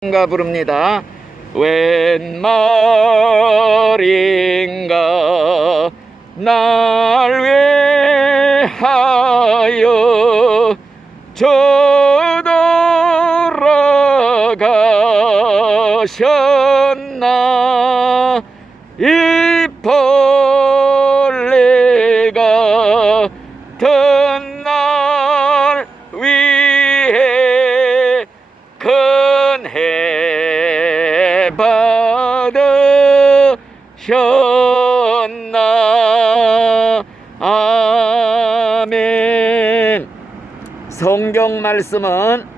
가 부릅니다. 웬 말인가 날 위하여 저돌아가셨나. 이 벌레가 든날 위해 큰해 받으셨나. 아멘. 성경 말씀은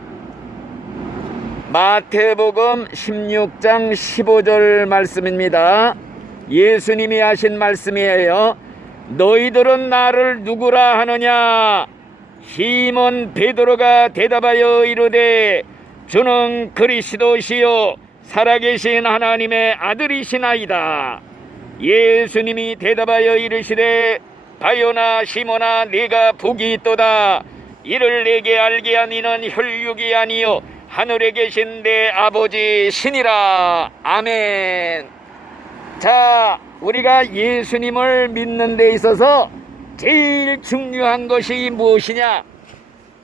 마태복음 16장 15절 말씀입니다. 예수님이 하신 말씀이에요. 너희들은 나를 누구라 하느냐. 시몬 베드로가 대답하여 이르되 주는 그리스도시요 살아계신 하나님의 아들이시나이다. 예수님이 대답하여 이르시되 바요나 시몬아, 네가 복이 있도다. 이를 내게 알게 한 이는 혈육이 아니요 하늘에 계신 내 아버지 신이라. 아멘. 자, 우리가 예수님을 믿는 데 있어서 제일 중요한 것이 무엇이냐?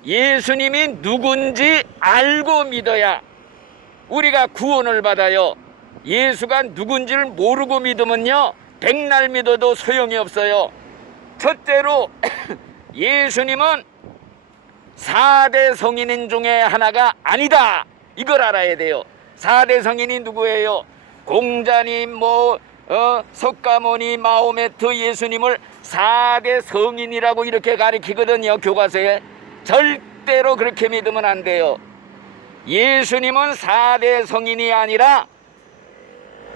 예수님이 누군지 알고 믿어야 우리가 구원을 받아요. 예수가 누군지를 모르고 믿으면요, 백날 믿어도 소용이 없어요. 첫째로 예수님은 4대 성인 중에 하나가 아니다. 이걸 알아야 돼요. 4대 성인이 누구예요? 공자님, 석가모니, 마호메트, 예수님을 4대 성인이라고 이렇게 가리키거든요, 교과서에. 절대로 그렇게 믿으면 안 돼요. 예수님은 4대 성인이 아니라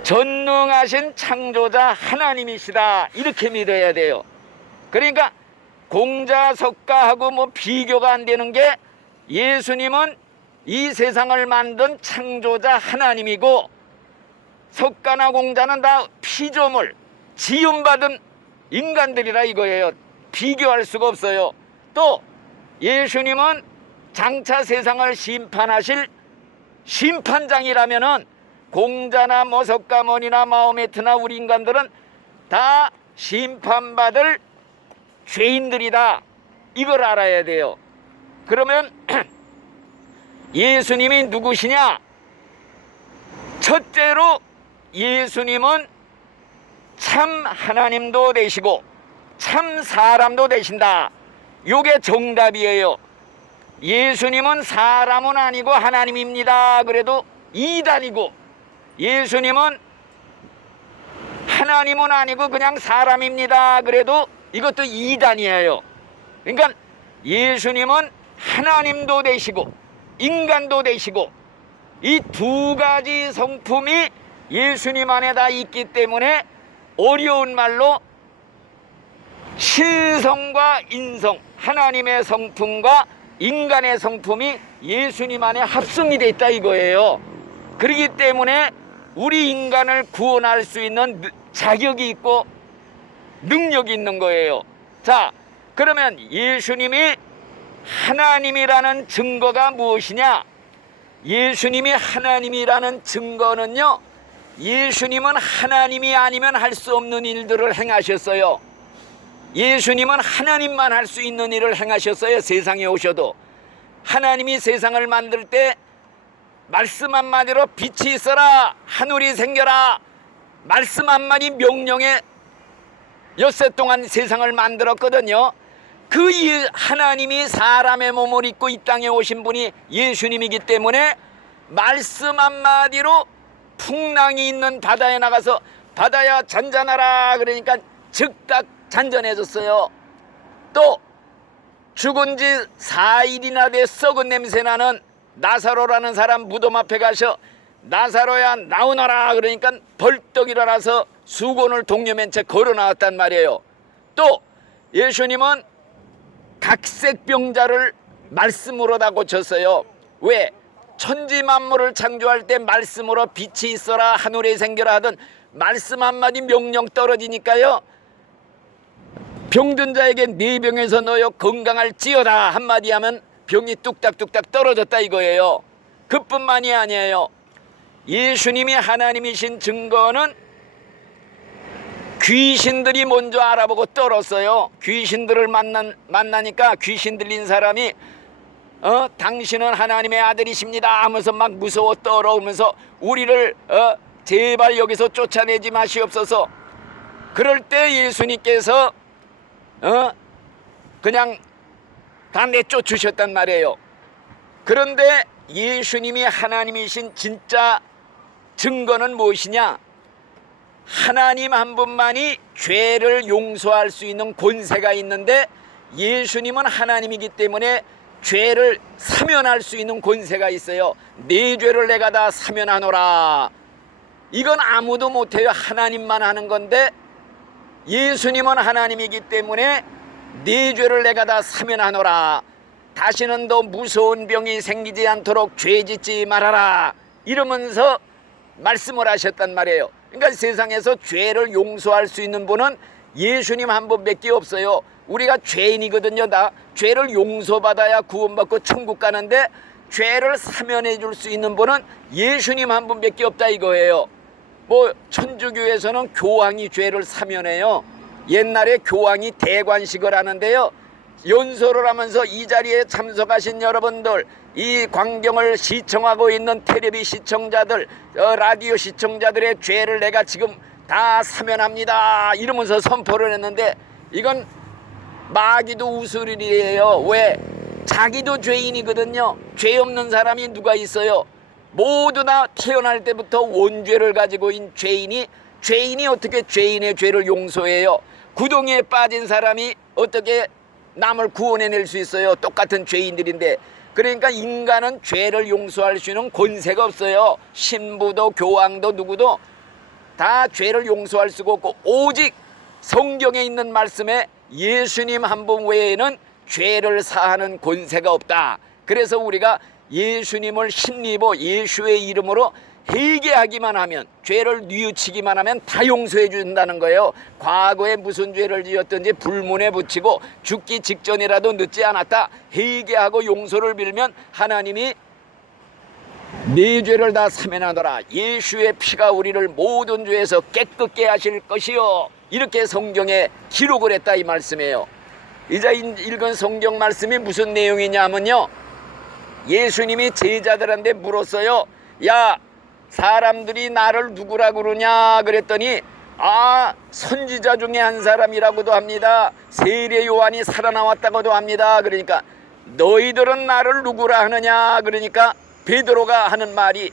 전능하신 창조자 하나님이시다, 이렇게 믿어야 돼요. 그러니까 공자, 석가하고 비교가 안 되는 게, 예수님은 이 세상을 만든 창조자 하나님이고, 석가나 공자는 다 피조물, 지음받은 인간들이라 이거예요. 비교할 수가 없어요. 또 예수님은 장차 세상을 심판하실 심판장이라면은 공자나 석가모니나 마호메트나 우리 인간들은 다 심판받을 죄인들이다. 이걸 알아야 돼요. 그러면 예수님이 누구시냐? 첫째로 예수님은 참 하나님도 되시고 참 사람도 되신다. 요게 정답이에요. 예수님은 사람은 아니고 하나님입니다. 그래도 이단이고, 예수님은 하나님은 아니고 그냥 사람입니다. 그래도 이것도 이단이에요. 그러니까 예수님은 하나님도 되시고 인간도 되시고, 이 두 가지 성품이 예수님 안에 다 있기 때문에 어려운 말로 신성과 인성, 하나님의 성품과 인간의 성품이 예수님 안에 합성이 되어 있다 이거예요. 그렇기 때문에 우리 인간을 구원할 수 있는 자격이 있고 능력이 있는 거예요. 자, 그러면 예수님이 하나님이라는 증거가 무엇이냐? 예수님이 하나님이라는 증거는요, 예수님은 하나님이 아니면 할 수 없는 일들을 행하셨어요. 예수님은 하나님만 할 수 있는 일을 행하셨어요. 세상에 오셔도 하나님이 세상을 만들 때 말씀 한마디로 빛이 있어라, 하늘이 생겨라, 말씀 한마디 명령에 엿새 동안 세상을 만들었거든요. 그 하나님이 사람의 몸을 입고 이 땅에 오신 분이 예수님이기 때문에 말씀 한마디로 풍랑이 있는 바다에 나가서 바다야 잔잔하라 그러니까 즉각 잔잔해졌어요. 또 죽은 지 4일이나 돼 썩은 냄새나는 나사로라는 사람 무덤 앞에 가서 나사로야 나오너라 그러니까 벌떡 일어나서 수건을 동여맨 채 걸어 나왔단 말이에요. 또 예수님은 각색병자를 말씀으로 다 고쳤어요. 왜? 천지 만물을 창조할 때 말씀으로 빛이 있어라, 하늘에 생겨라 하던 말씀 한마디 명령 떨어지니까요, 병든 자에게 네 병에서 너여 건강할지어다 한마디 하면 병이 뚝딱뚝딱 떨어졌다 이거예요. 그뿐만이 아니에요. 예수님이 하나님이신 증거는 귀신들이 먼저 알아보고 떨었어요. 귀신들을 만나니까 귀신 들린 사람이 당신은 하나님의 아들이십니다 하면서 막 무서워 떨어오면서 우리를 제발 여기서 쫓아내지 마시옵소서. 그럴 때 예수님께서 그냥 다 내쫓으셨단 말이에요. 그런데 예수님이 하나님이신 진짜 증거는 무엇이냐? 하나님 한 분만이 죄를 용서할 수 있는 권세가 있는데, 예수님은 하나님이기 때문에 죄를 사면할 수 있는 권세가 있어요. 네 죄를 내가 다 사면하노라. 이건 아무도 못해요. 하나님만 하는 건데, 예수님은 하나님이기 때문에 네 죄를 내가 다 사면하노라. 다시는 더 무서운 병이 생기지 않도록 죄 짓지 말아라. 이러면서 말씀을 하셨단 말이에요. 그러니까 세상에서 죄를 용서할 수 있는 분은 예수님 한 분밖에 없어요. 우리가 죄인이거든요. 다 죄를 용서받아야 구원받고 천국 가는데, 죄를 사면해 줄 수 있는 분은 예수님 한 분밖에 없다 이거예요. 뭐 천주교에서는 교황이 죄를 사면해요. 옛날에 교황이 대관식을 하는데요, 연설을 하면서 이 자리에 참석하신 여러분들, 이 광경을 시청하고 있는 텔레비 시청자들, 라디오 시청자들의 죄를 내가 지금 다 사면합니다 이러면서 선포를 했는데, 이건 마귀도 웃을 일이에요. 왜? 자기도 죄인이거든요. 죄 없는 사람이 누가 있어요? 모두 다 태어날 때부터 원죄를 가지고 있는 죄인이 어떻게 죄인의 죄를 용서해요? 구덩이에 빠진 사람이 어떻게 남을 구원해낼 수 있어요? 똑같은 죄인들인데. 그러니까 인간은 죄를 용서할 수 있는 권세가 없어요. 신부도 교황도 누구도 다 죄를 용서할 수가 없고, 오직 성경에 있는 말씀에 예수님 한 분 외에는 죄를 사하는 권세가 없다. 그래서 우리가 예수님을 힘입어 예수의 이름으로 회개하기만 하면, 죄를 뉘우치기만 하면 다 용서해 준다는 거예요. 과거에 무슨 죄를 지었든지 불문에 붙이고 죽기 직전이라도 늦지 않았다 회개하고 용서를 빌면 하나님이 네 죄를 다 사면하더라. 예수의 피가 우리를 모든 죄에서 깨끗게 하실 것이요. 이렇게 성경에 기록을 했다 이 말씀이에요. 이제 읽은 성경 말씀이 무슨 내용이냐면요, 예수님이 제자들한테 물었어요. 야, 사람들이 나를 누구라 그러냐 그랬더니, 선지자 중에 한 사람이라고도 합니다. 세례 요한이 살아나왔다고도 합니다. 그러니까 너희들은 나를 누구라 하느냐 그러니까 베드로가 하는 말이,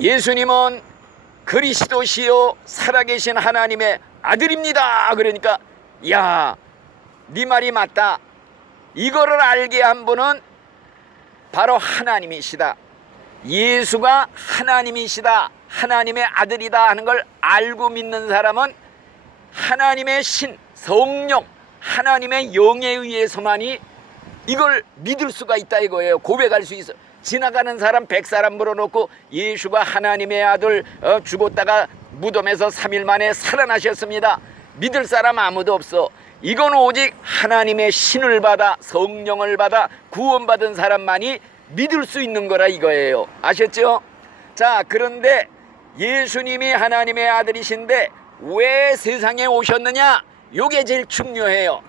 예수님은 그리스도시요 살아계신 하나님의 아들입니다. 그러니까 야, 네 말이 맞다. 이거를 알게 한 분은 바로 하나님이시다. 예수가 하나님이시다, 하나님의 아들이다 하는 걸 알고 믿는 사람은 하나님의 신, 성령, 하나님의 영에 의해서만이 이걸 믿을 수가 있다 이거예요. 고백할 수 있어. 지나가는 사람 100사람 물어놓고 예수가 하나님의 아들 죽었다가 무덤에서 3일 만에 살아나셨습니다, 믿을 사람 아무도 없어. 이건 오직 하나님의 신을 받아 성령을 받아 구원받은 사람만이 믿을 수 있는 거라 이거예요. 아셨죠? 자, 그런데 예수님이 하나님의 아들이신데 왜 세상에 오셨느냐? 이게 제일 중요해요.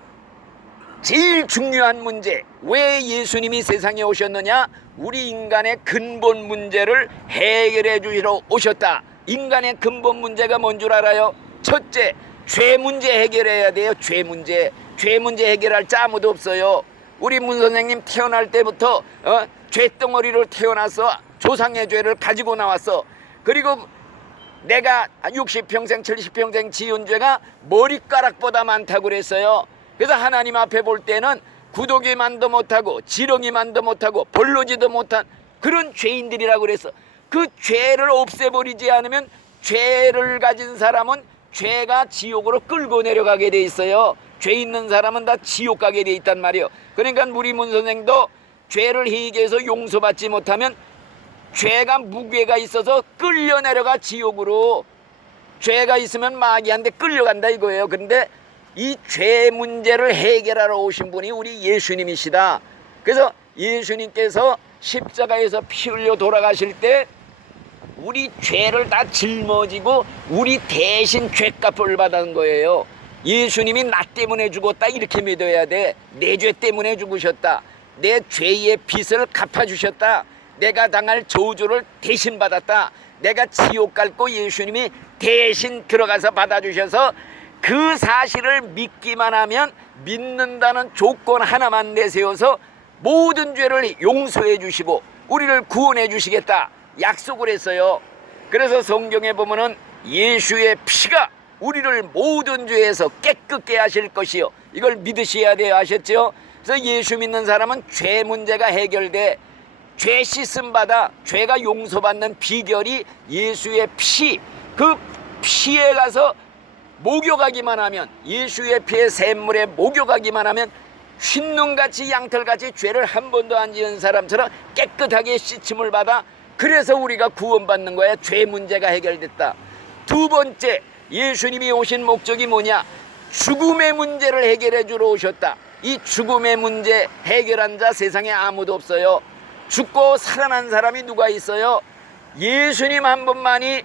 제일 중요한 문제, 왜 예수님이 세상에 오셨느냐? 우리 인간의 근본 문제를 해결해 주시러 오셨다. 인간의 근본 문제가 뭔 줄 알아요? 첫째, 죄 문제 해결해야 돼요. 죄 문제 해결할 자 아무도 없어요. 우리 문 선생님 태어날 때부터 죄덩어리로 태어나서 조상의 죄를 가지고 나왔어. 그리고 내가 60평생 70평생 지은 죄가 머리카락보다 많다고 그랬어요. 그래서 하나님 앞에 볼 때는 구더기만도 못하고 지렁이만도 못하고 벌러지도 못한 그런 죄인들이라고 그랬어. 그 죄를 없애버리지 않으면 죄를 가진 사람은 죄가 지옥으로 끌고 내려가게 돼 있어요. 죄 있는 사람은 다 지옥 가게 돼 있단 말이에요. 그러니까 우리 문 선생도 죄를 회개해서 용서받지 못하면 죄가 무게가 있어서 끌려 내려가 지옥으로. 죄가 있으면 마귀한테 끌려간다 이거예요. 그런데 이 죄 문제를 해결하러 오신 분이 우리 예수님이시다. 그래서 예수님께서 십자가에서 피 흘려 돌아가실 때 우리 죄를 다 짊어지고 우리 대신 죄값을 받은 거예요. 예수님이 나 때문에 죽었다 이렇게 믿어야 돼. 내 죄 때문에 죽으셨다. 내 죄의 빚을 갚아주셨다. 내가 당할 저주를 대신 받았다. 내가 지옥 갈 거 예수님이 대신 들어가서 받아주셔서 그 사실을 믿기만 하면 믿는다는 조건 하나만 내세워서 모든 죄를 용서해 주시고 우리를 구원해 주시겠다 약속을 했어요. 그래서 성경에 보면은 예수의 피가 우리를 모든 죄에서 깨끗게 하실 것이요, 이걸 믿으셔야 돼요. 아셨죠? 그래서 예수 믿는 사람은 죄 문제가 해결돼 죄 씻음 받아 죄가 용서받는 비결이 예수의 피, 그 피에 가서 목욕하기만 하면, 예수의 피에 샘물에 목욕하기만 하면 흰눈같이 양털같이 죄를 한 번도 안 지은 사람처럼 깨끗하게 씻음을 받아, 그래서 우리가 구원받는 거야. 죄 문제가 해결됐다. 두 번째, 예수님이 오신 목적이 뭐냐? 죽음의 문제를 해결해 주러 오셨다. 이 죽음의 문제 해결한 자 세상에 아무도 없어요. 죽고 살아난 사람이 누가 있어요? 예수님 한 분만이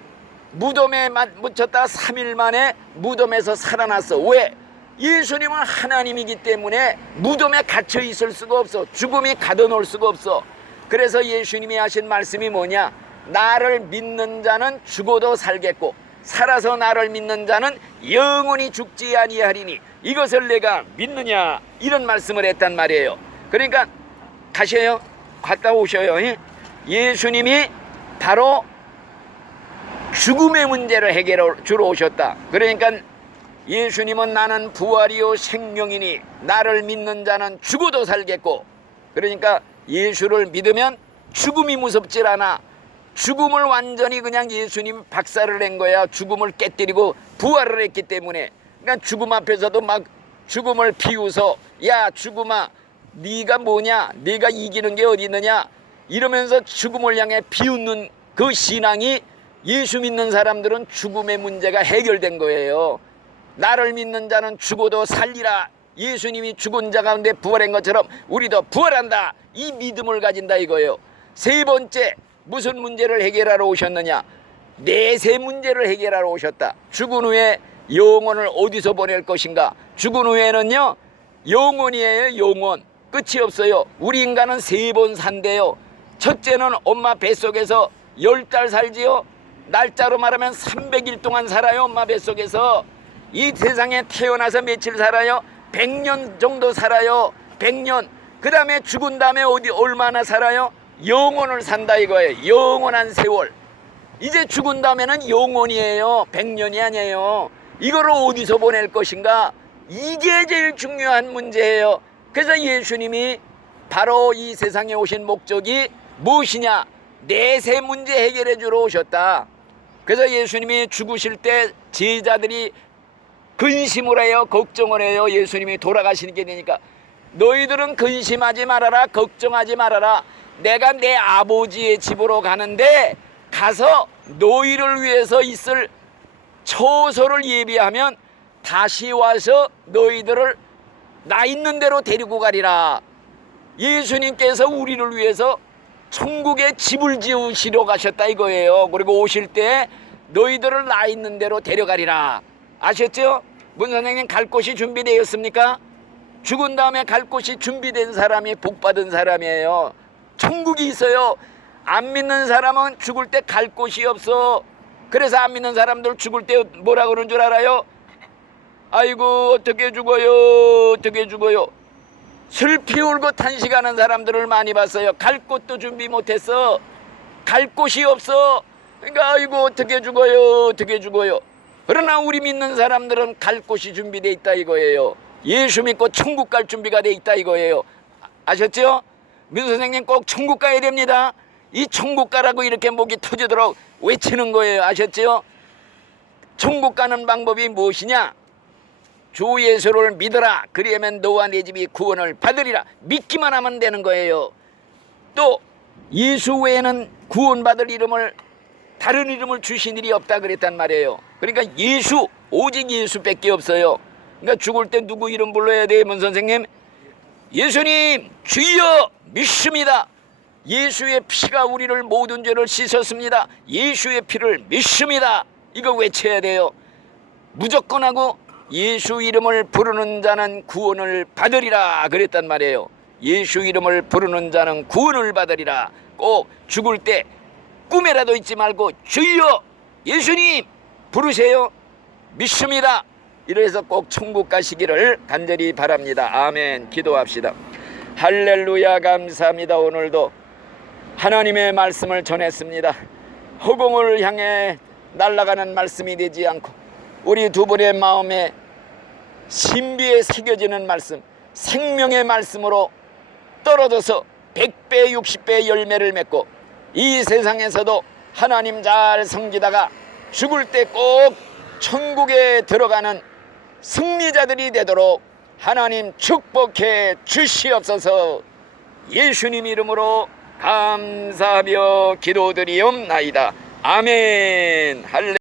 무덤에 묻혔다 3일 만에 무덤에서 살아났어. 왜? 예수님은 하나님이기 때문에 무덤에 갇혀 있을 수가 없어. 죽음이 가둬놓을 수가 없어. 그래서 예수님이 하신 말씀이 뭐냐? 나를 믿는 자는 죽어도 살겠고 살아서 나를 믿는 자는 영원히 죽지 아니하리니 이것을 내가 믿느냐, 이런 말씀을 했단 말이에요. 그러니까 가셔요. 갔다 오셔요. 예수님이 바로 죽음의 문제를 해결해 주러 오셨다. 그러니까 예수님은 나는 부활이요 생명이니 나를 믿는 자는 죽어도 살겠고, 그러니까 예수를 믿으면 죽음이 무섭질 않아. 죽음을 완전히 그냥 예수님 박살을 낸 거야. 죽음을 깨뜨리고 부활을 했기 때문에. 그러니까 죽음 앞에서도 막 죽음을 비웃어. 야 죽음아, 네가 뭐냐? 네가 이기는 게 어디 있느냐? 이러면서 죽음을 향해 비웃는 그 신앙이, 예수 믿는 사람들은 죽음의 문제가 해결된 거예요. 나를 믿는 자는 죽어도 살리라. 예수님이 죽은 자 가운데 부활한 것처럼 우리도 부활한다. 이 믿음을 가진다 이거예요. 세 번째, 무슨 문제를 해결하러 오셨느냐? 내세 문제를 해결하러 오셨다. 죽은 후에 영혼을 어디서 보낼 것인가? 죽은 후에는요 영혼이에요. 영혼. 끝이 없어요. 우리 인간은 3번 산대요. 첫째는 엄마 뱃속에서 10달 살지요. 날짜로 말하면 300일 동안 살아요. 엄마 뱃속에서. 이 세상에 태어나서 며칠 살아요? 100년 정도 살아요. 100년. 그 다음에 죽은 다음에 얼마나 살아요? 영원을 산다 이거예요. 영원한 세월. 이제 죽은 다음에는 영원이에요. 100년이 아니에요. 이거를 어디서 보낼 것인가? 이게 제일 중요한 문제예요. 그래서 예수님이 바로 이 세상에 오신 목적이 무엇이냐? 내세 문제 해결해 주러 오셨다. 그래서 예수님이 죽으실 때 제자들이 근심을 해요. 걱정을 해요. 예수님이 돌아가시게 되니까. 너희들은 근심하지 말아라. 걱정하지 말아라. 내가 내 아버지의 집으로 가는데 가서 너희를 위해서 있을 처소를 예비하면 다시 와서 너희들을 나 있는 대로 데리고 가리라. 예수님께서 우리를 위해서 천국에 집을 지으시러 가셨다 이거예요. 그리고 오실 때 너희들을 나 있는 대로 데려가리라. 아셨죠? 문 선생님, 갈 곳이 준비되었습니까? 죽은 다음에 갈 곳이 준비된 사람이 복받은 사람이에요. 천국이 있어요. 안 믿는 사람은 죽을 때 갈 곳이 없어. 그래서 안 믿는 사람들 죽을 때 뭐라 그러는 줄 알아요? 아이고 어떻게 죽어요, 어떻게 죽어요. 슬피 울고 탄식하는 사람들을 많이 봤어요. 갈 곳도 준비 못했어. 갈 곳이 없어. 그러니까 아이고 어떻게 죽어요, 어떻게 죽어요. 그러나 우리 믿는 사람들은 갈 곳이 준비되어 있다 이거예요. 예수 믿고 천국 갈 준비가 되어 있다 이거예요. 아셨죠? 민 선생님 꼭 천국 가야 됩니다. 이 천국 가라고 이렇게 목이 터지도록 외치는 거예요. 아셨죠? 천국 가는 방법이 무엇이냐? 주 예수를 믿어라. 그리하면 너와 내 집이 구원을 받으리라. 믿기만 하면 되는 거예요. 또 예수 외에는 구원받을 이름을, 다른 이름을 주신 일이 없다 그랬단 말이에요. 그러니까 예수, 오직 예수밖에 없어요. 그러니까 죽을 때 누구 이름 불러야 돼요, 문 선생님? 예수님 주여 믿습니다. 예수의 피가 우리를 모든 죄를 씻었습니다. 예수의 피를 믿습니다. 이거 외쳐야 돼요. 무조건 하고 예수 이름을 부르는 자는 구원을 받으리라 그랬단 말이에요. 예수 이름을 부르는 자는 구원을 받으리라. 꼭 죽을 때 꿈에라도 잊지 말고 주여 예수님 부르세요. 믿습니다. 이래서 꼭 천국 가시기를 간절히 바랍니다. 아멘. 기도합시다. 할렐루야. 감사합니다. 오늘도 하나님의 말씀을 전했습니다. 허공을 향해 날아가는 말씀이 되지 않고 우리 두 분의 마음에 신비에 새겨지는 말씀, 생명의 말씀으로 떨어져서 100배 60배 열매를 맺고 이 세상에서도 하나님 잘 섬기다가 죽을 때 꼭 천국에 들어가는 승리자들이 되도록 하나님 축복해 주시옵소서. 예수님 이름으로 감사하며 기도드리옵나이다. 아멘. 할렐루야.